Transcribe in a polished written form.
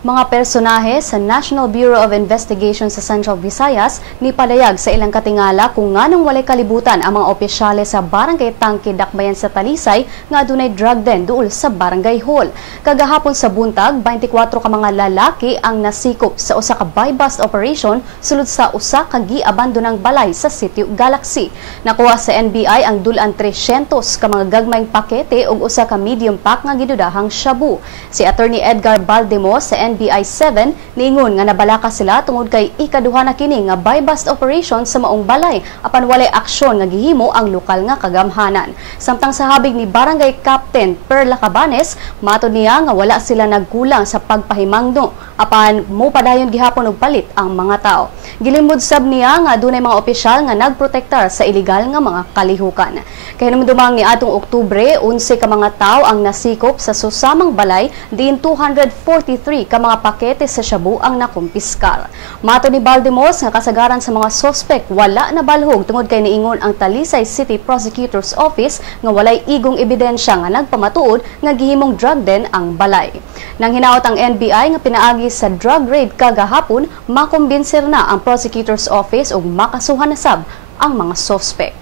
Mga personahe sa National Bureau of Investigation sa Central Visayas ni palayag sa ilang katingala kung nganong walay kalibutan ang mga opisyale sa Barangay Tangke, Dakbayan sa Talisay nga adunay drug den duol sa Barangay Hall. Kagahapon sa buntag, 24 ka mga lalaki ang nasikop sa usa ka buy-bust operation sulod sa usa ka gi-abandonang balay sa Sitio Galaxy. Nakuha sa NBI ang dulan 300 ka mga gagmayng pakete ug usa ka medium pack nga gidudahang shabu. Si Attorney Edgar Baldemo sa NBI 7 niingon nga nabalaka sila tungod kay ikaduha na kini nga buy-bust operation sa maong balay apan walay aksyon nga gihimo ang lokal nga kagamhanan. Samtang sa habig ni Barangay Captain Perla Cabanes, matud niya nga wala sila nagkulang sa pagpahimangno apan mo padayon gihapon og palit ang mga tao. Gilimod sab niya nga adunay mga opisyal nga nagprotektar sa ilegal nga mga kalihukan. Kay dumang ni atong Oktubre, 11 ka mga tao ang nasikop sa susamang balay diin 243 ka mga pakete sa shabu ang nakumpiskal. Mato ni Baldemos nga kasagaran sa mga sospek wala na balhog tungod kay niingon ang Talisay City Prosecutor's Office nga walay igong ebidensya nga nagpamatuod nga gihimong drug den ang balay. Nang hinaot ang NBI nga pinaagi sa drug raid kagahapon, makumbinser na ang Prosecutor's Office ug makasuhan na sab ang mga sospek.